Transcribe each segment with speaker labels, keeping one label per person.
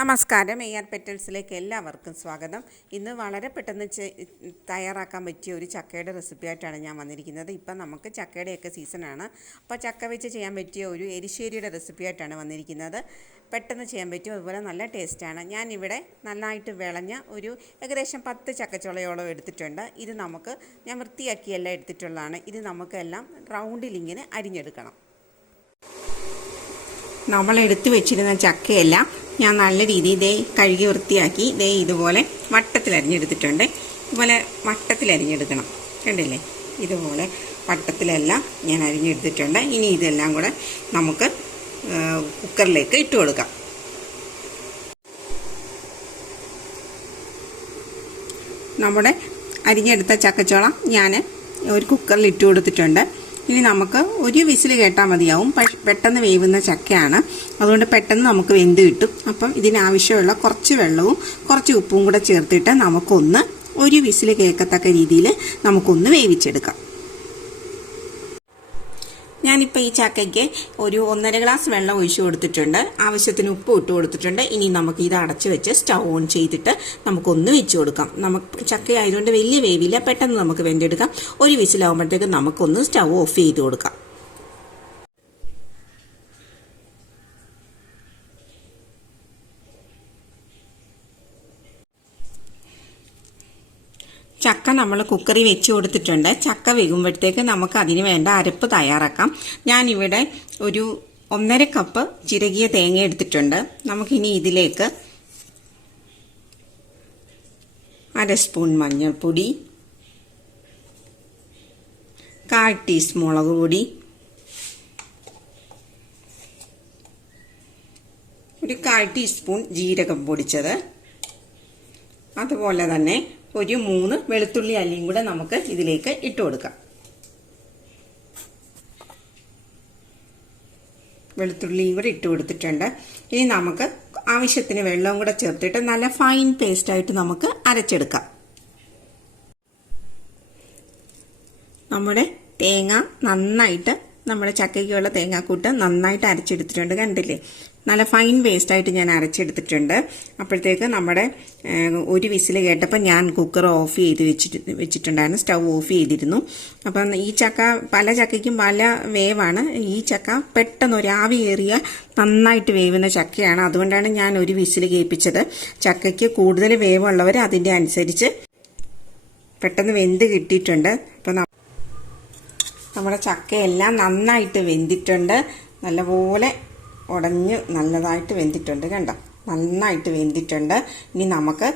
Speaker 1: നമസ്കാരം A R പെറ്റൽസിലേക്ക് എല്ലാവർക്കും സ്വാഗതം. ഇന്ന് വളരെ പെട്ടെന്ന് തയ്യാറാക്കാൻ പറ്റിയ ഒരു ചക്കയുടെ റെസിപ്പി ആയിട്ടാണ് ഞാൻ വന്നിരിക്കുന്നത്. ഇപ്പം നമുക്ക് ചക്കയുടെയൊക്കെ സീസണാണ് അപ്പോൾ ചക്ക വെച്ച് ചെയ്യാൻ പറ്റിയ ഒരു എരിശ്ശേരിയുടെ റെസിപ്പി ആയിട്ടാണ് വന്നിരിക്കുന്നത്. പെട്ടെന്ന് ചെയ്യാൻ പറ്റും. അതുപോലെ നല്ല ടേസ്റ്റാണ് ഞാനിവിടെ നന്നായിട്ട് വിളഞ്ഞ ഒരു ഏകദേശം പത്ത് ചക്കച്ചുളയോളം എടുത്തിട്ടുണ്ട്. ഇത് നമുക്ക് ഞാൻ വൃത്തിയാക്കിയെല്ലാം എടുത്തിട്ടുള്ളതാണ്. ഇത് നമുക്കെല്ലാം റൗണ്ടിൽ ഇങ്ങനെ അരിഞ്ഞെടുക്കണം. നമ്മൾ എടുത്തു വെച്ചിരുന്ന ചക്കയെല്ലാം ഞാൻ നല്ല രീതിയിൽ ദേ കഴുകി വൃത്തിയാക്കി ദേ ഇതുപോലെ വട്ടത്തിൽ അരിഞ്ഞെടുത്തിട്ടുണ്ട്. ഇതുപോലെ വട്ടത്തിൽ അരിഞ്ഞെടുക്കണം. കണ്ടില്ലേ? ഇതുപോലെ വട്ടത്തിലെല്ലാം ഞാൻ അരിഞ്ഞെടുത്തിട്ടുണ്ട്. ഇനി ഇതെല്ലാം കൂടെ നമുക്ക് കുക്കറിലേക്ക് ഇട്ട് കൊടുക്കാം. നമ്മുടെ അരിഞ്ഞെടുത്ത ചക്കച്ചോളം ഞാൻ ഒരു കുക്കറിൽ ഇട്ട് കൊടുത്തിട്ടുണ്ട്. ഇനി നമുക്ക് ഒരു വിസിൽ കേട്ടാൽ മതിയാവും. പെട്ടെന്ന് വേവുന്ന ചക്കയാണ്. അതുകൊണ്ട് പെട്ടെന്ന് നമുക്ക് വെന്ത് കിട്ടും. അപ്പം ഇതിനാവശ്യമുള്ള കുറച്ച് വെള്ളവും കുറച്ച് ഉപ്പും കൂടെ ചേർത്തിട്ട് നമുക്കൊന്ന് ഒരു വിസിൽ കേൾക്കത്തക്ക രീതിയിൽ നമുക്കൊന്ന് വേവിച്ചെടുക്കാം. ഞാനിപ്പോൾ ഈ ചക്കയ്ക്ക് ഒരു ഒന്നര ഗ്ലാസ് വെള്ളം ഒഴിച്ചു കൊടുത്തിട്ടുണ്ട്. ആവശ്യത്തിന് ഉപ്പ് ഇട്ട് കൊടുത്തിട്ടുണ്ട്. ഇനി നമുക്ക് ഇത് അടച്ചു വെച്ച് സ്റ്റൗ ഓൺ ചെയ്തിട്ട് നമുക്കൊന്ന് വെച്ച് കൊടുക്കാം. നമുക്ക് ചക്ക ആയതുകൊണ്ട് വലിയ വേവില്ല. പെട്ടെന്ന് നമുക്ക് വെന്തെടുക്കാം. ഒരു വിസിലാവുമ്പോഴത്തേക്ക് നമുക്കൊന്ന് സ്റ്റൗ ഓഫ് ചെയ്ത് കൊടുക്കാം. ചക്ക നമ്മൾ കുക്കറി വെച്ച് കൊടുത്തിട്ടുണ്ട്. ചക്ക വേകുമ്പോഴത്തേക്ക് നമുക്ക് അതിന് വേണ്ട അരപ്പ് തയ്യാറാക്കാം. ഞാനിവിടെ ഒരു ഒന്നര കപ്പ് ചിരകിയ തേങ്ങ എടുത്തിട്ടുണ്ട്. നമുക്കിനി ഇതിലേക്ക് അര സ്പൂൺ മഞ്ഞൾപ്പൊടി കാൽ ടീസ്പൂൺ മുളക് പൊടി ഒരു കാൽ ടീസ്പൂൺ ജീരകം പൊടിച്ചത്. അതുപോലെ തന്നെ ഒരു മൂന്ന് വെളുത്തുള്ളി അല്ലിയും കൂടെ നമുക്ക് ഇതിലേക്ക് ഇട്ട് കൊടുക്കാം. വെളുത്തുള്ളിയും കൂടെ ഇട്ട് കൊടുത്തിട്ടുണ്ട്. ഇനി നമുക്ക് ആവശ്യത്തിന് വെള്ളവും കൂടെ ചേർത്തിട്ട് നല്ല ഫൈൻ പേസ്റ്റ് ആയിട്ട് നമുക്ക് അരച്ചെടുക്കാം. നമ്മുടെ തേങ്ങ നന്നായിട്ട് നമ്മുടെ ചക്കയ്ക്കുള്ള തേങ്ങാക്കൂട്ട് നന്നായിട്ട് അരച്ചെടുത്തിട്ടുണ്ട് കണ്ടില്ലേ? നല്ല ഫൈൻ വേസ്റ്റായിട്ട് ഞാൻ അരച്ചെടുത്തിട്ടുണ്ട്. അപ്പോഴത്തേക്ക് നമ്മുടെ ഒരു വിസിൽ കേട്ടപ്പോൾ ഞാൻ കുക്കർ ഓഫ് ചെയ്ത് വെച്ചിട്ട് വെച്ചിട്ടുണ്ടായിരുന്നു. സ്റ്റൗ ഓഫ് ചെയ്തിരുന്നു. അപ്പം ഈ ചക്ക പല ചക്കയ്ക്കും പല വേവാണ്. ഈ ചക്ക പെട്ടെന്ന് ഒരു ആവി ഏറിയ നന്നായിട്ട് വേവുന്ന ചക്കയാണ്. അതുകൊണ്ടാണ് ഞാൻ ഒരു വിസിൽ കേൾപ്പിച്ചത്. ചക്കയ്ക്ക് കൂടുതൽ വേവുള്ളവർ അതിന്റെ അനുസരിച്ച് പെട്ടെന്ന് വെന്ത് കിട്ടിയിട്ടുണ്ട്. അപ്പം നമ്മുടെ ചക്കയെല്ലാം നന്നായിട്ട് വെന്തിട്ടുണ്ട്. നല്ലപോലെ ഉടഞ്ഞ് നല്ലതായിട്ട് വെന്തിട്ടുണ്ട് കണ്ടോ? നന്നായിട്ട് വെന്തിട്ടുണ്ട്. ഇനി നമുക്ക്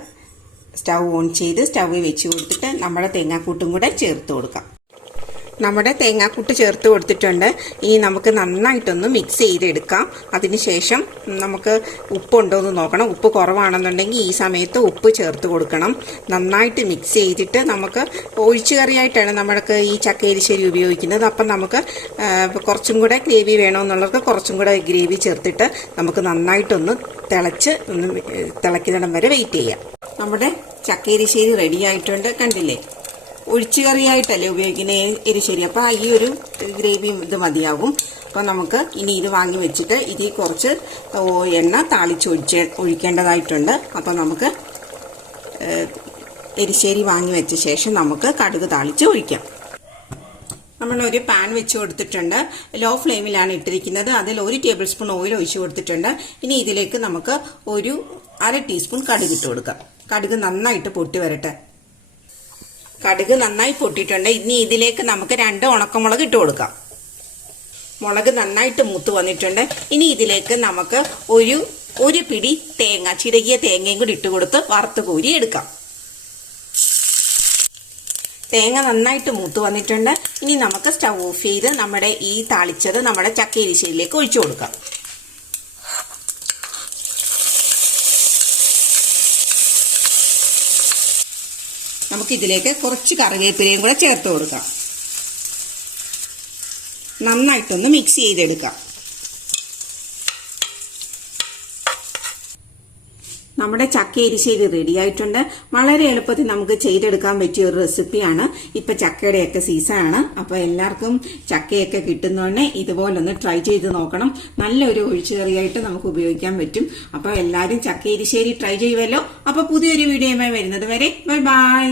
Speaker 1: സ്റ്റൗ ഓൺ ചെയ്ത് സ്റ്റൗ വെച്ച് കൊടുത്തിട്ട് നമ്മുടെ തേങ്ങാക്കൂട്ടും കൂടെ ചേർത്ത് കൊടുക്കാം. നമ്മുടെ തേങ്ങാക്കൂട്ട് ചേർത്ത് കൊടുത്തിട്ടുണ്ട്. ഇനി നമുക്ക് നന്നായിട്ടൊന്ന് മിക്സ് ചെയ്തെടുക്കാം. അതിനുശേഷം നമുക്ക് ഉപ്പുണ്ടോ എന്ന് നോക്കണം. ഉപ്പ് കുറവാണെന്നുണ്ടെങ്കിൽ ഈ സമയത്ത് ഉപ്പ് ചേർത്ത് കൊടുക്കണം. നന്നായിട്ട് മിക്സ് ചെയ്തിട്ട് നമുക്ക് ഒഴിച്ചു കറിയായിട്ടാണ് നമ്മൾക്ക് ഈ ചക്കയിരിശ്ശേരി ഉപയോഗിക്കുന്നത്. അപ്പം നമുക്ക് കുറച്ചും കൂടെ ഗ്രേവി വേണമെന്നുള്ളവർക്ക് കുറച്ചും കൂടെ ഗ്രേവി ചേർത്തിട്ട് നമുക്ക് നന്നായിട്ടൊന്ന് തിളച്ച് ഒന്ന് തിളക്കുന്നിടം വരെ വെയിറ്റ് ചെയ്യാം. നമ്മുടെ ചക്കയിരിശ്ശേരി റെഡി ആയിട്ടുണ്ട്. കണ്ടില്ലേ? ഒഴിച്ചുകറിയായിട്ടല്ലേ ഉപയോഗിക്കുന്നത് എരിശ്ശേരി അപ്പോൾ ഈ ഒരു ഗ്രേവി ഇത് മതിയാകും. അപ്പോൾ നമുക്ക് ഇനി ഇത് വാങ്ങി വെച്ചിട്ട് ഇതിൽ കുറച്ച് എണ്ണ എണ്ണ താളിച്ചൊഴിച്ച് ഒഴിക്കേണ്ടതായിട്ടുണ്ട്. അപ്പോൾ നമുക്ക് എരിശ്ശേരി വാങ്ങി വെച്ച ശേഷം നമുക്ക് കടുക് താളിച്ച് ഒഴിക്കാം. നമ്മളൊരു പാൻ വെച്ച് കൊടുത്തിട്ടുണ്ട്. ലോ ഫ്ലെയിമിലാണ് ഇട്ടിരിക്കുന്നത്. അതിൽ ഒരു ടേബിൾ സ്പൂൺ ഓയിൽ ഒഴിച്ചു കൊടുത്തിട്ടുണ്ട്. ഇനി ഇതിലേക്ക് നമുക്ക് ഒരു അര ടീസ്പൂൺ കടുക് ഇട്ട് കൊടുക്കാം. കടുക് നന്നായിട്ട് പൊട്ടി വരട്ടെ. കടുക് നന്നായി പൊട്ടിയിട്ടുണ്ട്. ഇനി ഇതിലേക്ക് നമുക്ക് രണ്ട് ഉണക്കമുളക് ഇട്ട് കൊടുക്കാം. മുളക് നന്നായിട്ട് മൂത്ത് വന്നിട്ടുണ്ട്. ഇനി ഇതിലേക്ക് നമുക്ക് ഒരു ഒരു പിടി തേങ്ങ ചിരകിയ തേങ്ങയും കൂടി ഇട്ട് കൊടുത്ത് വറുത്ത് കോരി എടുക്കാം. തേങ്ങ നന്നായിട്ട് മൂത്ത് വന്നിട്ടുണ്ട്. ഇനി നമുക്ക് സ്റ്റൗ ഓഫ് ചെയ്ത് നമ്മുടെ ഈ താളിച്ചത് നമ്മുടെ ചക്കയിരിശ്ശേരിയിലേക്ക് ഒഴിച്ചു കൊടുക്കാം. നമുക്കിതിലേക്ക് കുറച്ച് കറിവേപ്പിലയും കൂടെ ചേർത്ത് കൊടുക്കാം. നന്നായിട്ടൊന്ന് മിക്സ് ചെയ്തെടുക്കാം. നമ്മുടെ ചക്ക എരിശ്ശേരി റെഡി ആയിട്ടുണ്ട്. വളരെ എളുപ്പത്തിൽ നമുക്ക് ചെയ്തെടുക്കാൻ പറ്റിയ ഒരു റെസിപ്പിയാണ് ഇപ്പം ചക്കയുടെയൊക്കെ സീസണാണ് അപ്പോൾ എല്ലാവർക്കും ചക്കയൊക്കെ കിട്ടുന്നതുകൊണ്ട് ഇതുപോലൊന്ന് ട്രൈ ചെയ്ത് നോക്കണം. നല്ലൊരു ഒഴിച്ചുകറിയായിട്ട് നമുക്ക് ഉപയോഗിക്കാൻ പറ്റും. അപ്പോൾ എല്ലാവരും ചക്ക എരിശ്ശേരി ട്രൈ ചെയ്യുമല്ലോ. അപ്പോൾ പുതിയൊരു വീഡിയോയുമായി വരുന്നത് വരെ ബൈ ബൈ